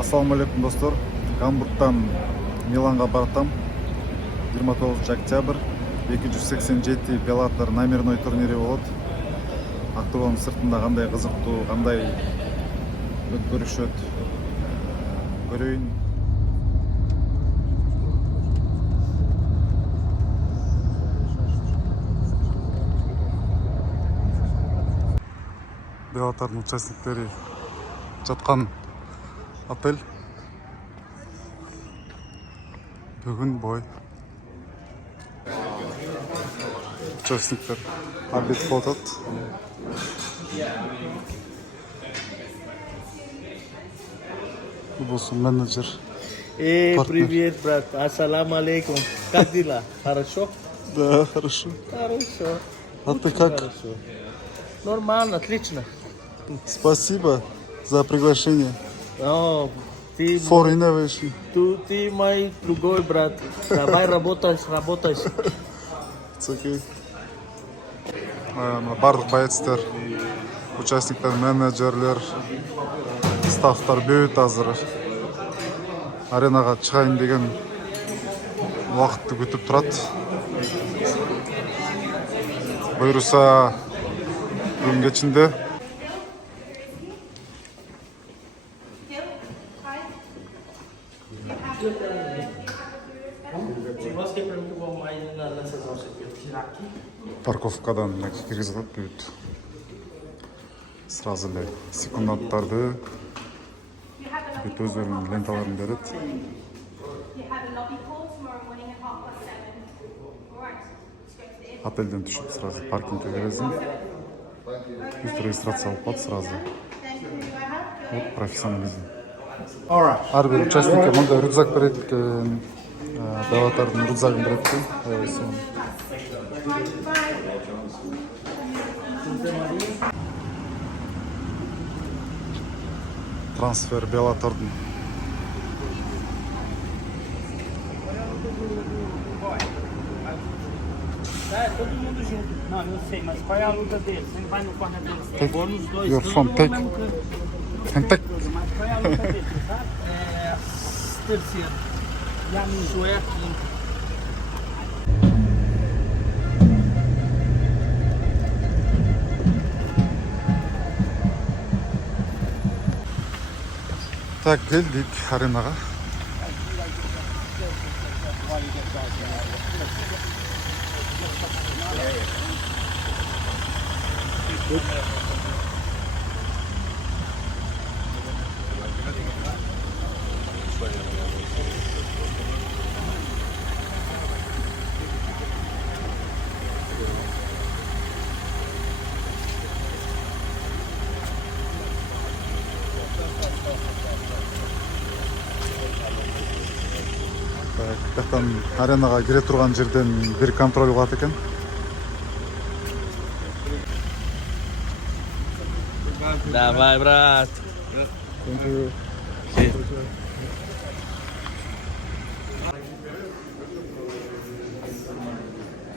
Assalamu alaikum dostor. Андыктан Миланга баратам. 29 октябрь 287 BELLATOR номерной турнири болот. Актыбонун сыртында кандай кызыктуу, кандай өткөрүшөт көрөйүн. BELLATORдун участниктери жаткан отель. Бүгін бой. Участниктер обед болот. Бұл менеджер. Привет, брат. Ассаламу алейкум. Как дела? Хорошо? Да, хорошо. Хорошо. А ты как? Хорошо. Нормально, отлично. Спасибо за приглашение. Ты For innovation. ты мой другой брат. Давай работай. It's okay. Бардык байецтер, участниктер, менеджерлер, стафтар бөйт азыр. Аренага чыгайын деген убакытты күтүп турат. Буйруса бүгүн кечинде парковкадан киргизилет бүт. Сразу эле секундаттарды бүт өздөрүнүн ленталарын берет. Отельден түшүп сразу паркингге киресиң. Бүт регистрация алып калат сразу. Вот профессионализм. Ар бир участникке мындай рюкзак берет экен. BELLATORдун рюкзагын берет экен. Трансфер BELLATORдун. Todo mundo junto. Não, eu sei, mas qual é a luta deles? Você vai no corner deles. Vou nos dois. You're from Tech. Mas qual é a luta deles, sabe? Terceiro. E a Mijo é a quinta. Так, келдик аренага. Тактан аренага кире турган жерден бир контроль кылат экен. Давай, брат.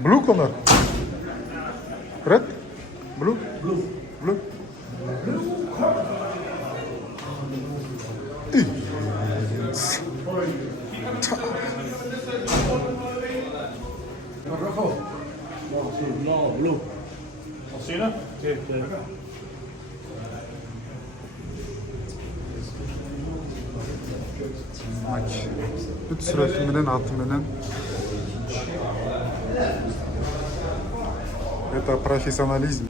Blue color. Red? Blue? Blue. No, blue. Alcina? Бүт сүрөтү менен аты менен. Это профессионализм.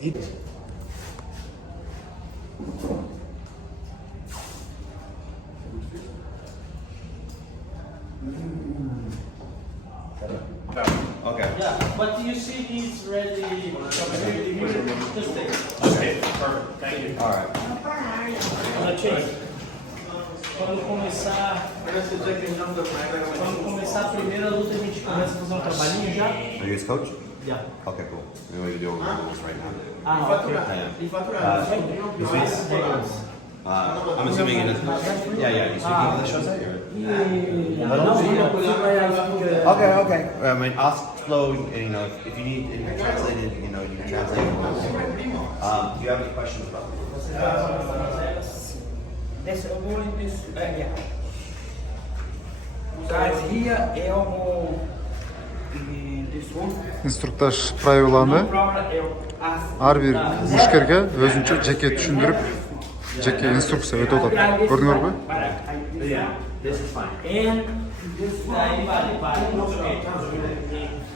Okay. Yeah, but you see he's ready. Just take it. Okay, perfect. Thank you. All right. Quando começar a primeira luta, a gente começa a fazer um trabalhinho já? Are you his coach? Yeah. Okay, cool. We're going to do this right now. Ah, ok. I'm assuming it is. Yeah, you speak English, was it? Okay. I mean, ask slow, if you need it translated, you can translate it. Do you have any questions about This only this guys here this one Инструктаж правиланы ар бир мушкерге өзүнчө жеке түшүндүрүп, жеке инструкция өтүп атат. Көрдүңөрбү? This is fine. and this one.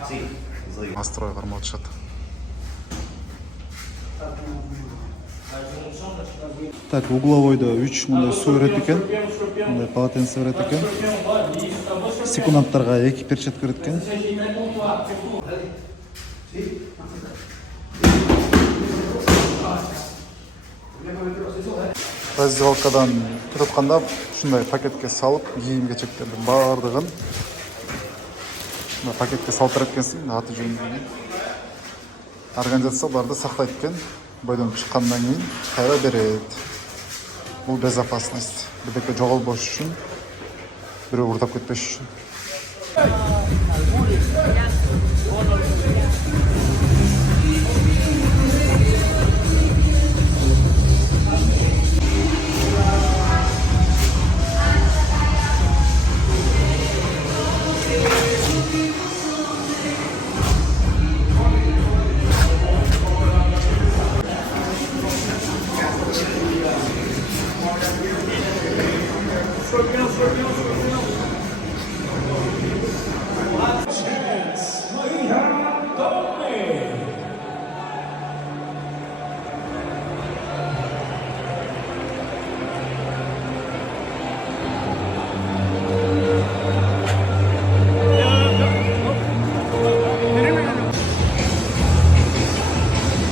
See, it's legal. Настрой кармап атышат. Так, угловойдо 3 мындай суу өрөт экен. Мындай полотенце өрөт экен. Секундтарга 2 перчатка өрөт экен. Раздевалкадан кетип атканда ушундай пакетке салып, кийим кечектердин баардыгын пакетке салып берет экенсиң, аты жөнүн. Организацияларды сактайт экен. Бойдон чыккандан кийин кайра берет. Бул безопасность. Бирдеке жоголбош үчүн, бирөө урдап кетпеш үчүн.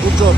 Good job.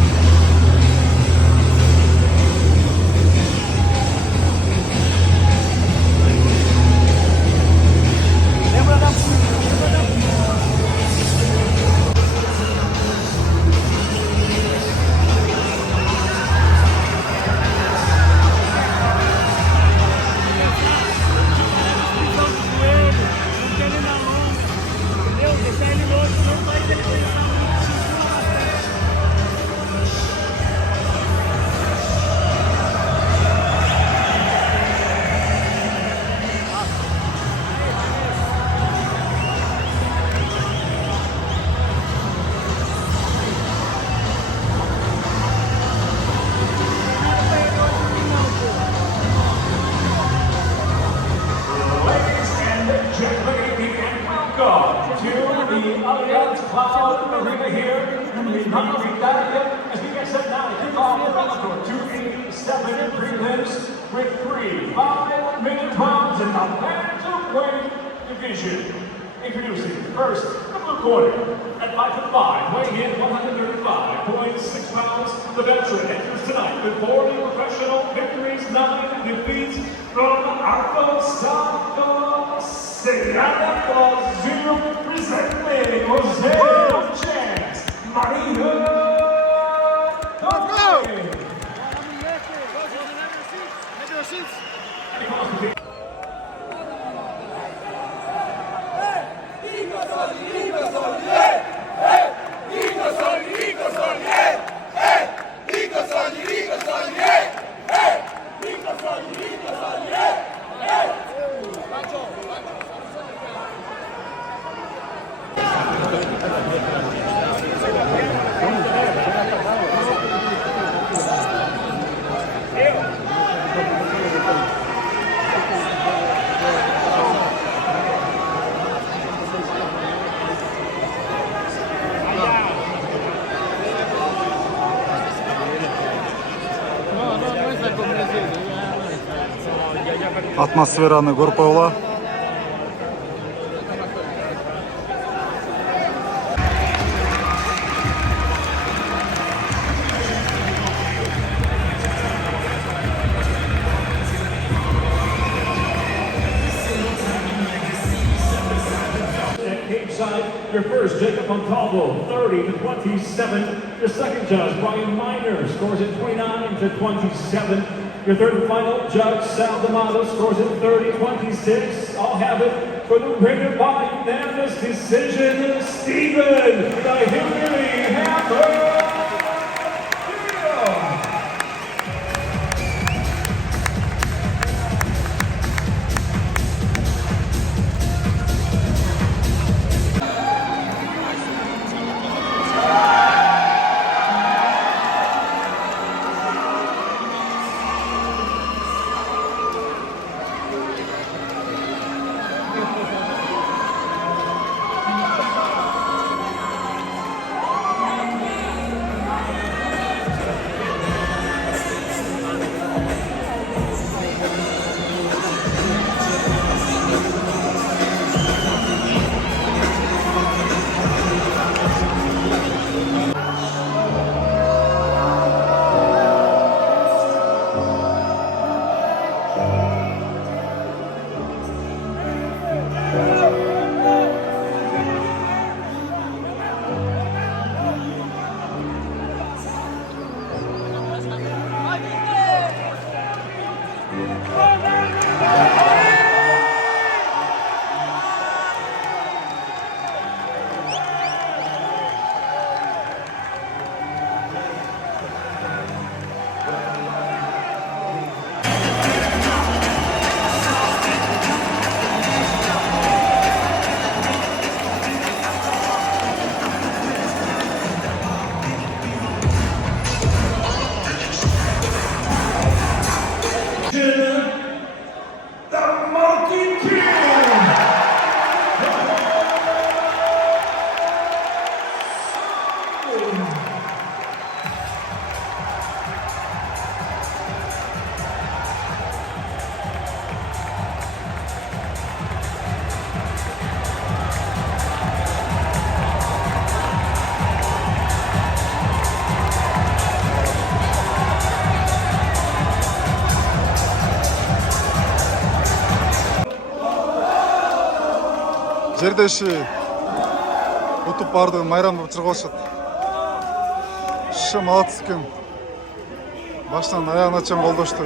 Arena here in the Turnier Italiyan as we get set now to kick off the BELLATOR 287 prelims with 3 5-minute rounds in the bantamweight division. Introducing first, the blue corner, at 5'5", weighing in 135.6 pounds, the veteran enters tonight with 40 professional victories, 9 defeats from Ardostan, Brazil, presenting Jose Chance, Maria. Let's go! атмосфераны көрүп койгула. Your first, Jacob Montalvo, 30-27. Your second judge, Brian Miner, scores at 29-27. Your third and final judge, Sal D'Amato, scores at 30-26. I'll have it for the winner by unanimous decision, Stephen the Hillary Hammer. Жердеши утуп бардыгын майрамда чыргалышат. Шы молодцы экен. Баштан аягына чейин колдошту.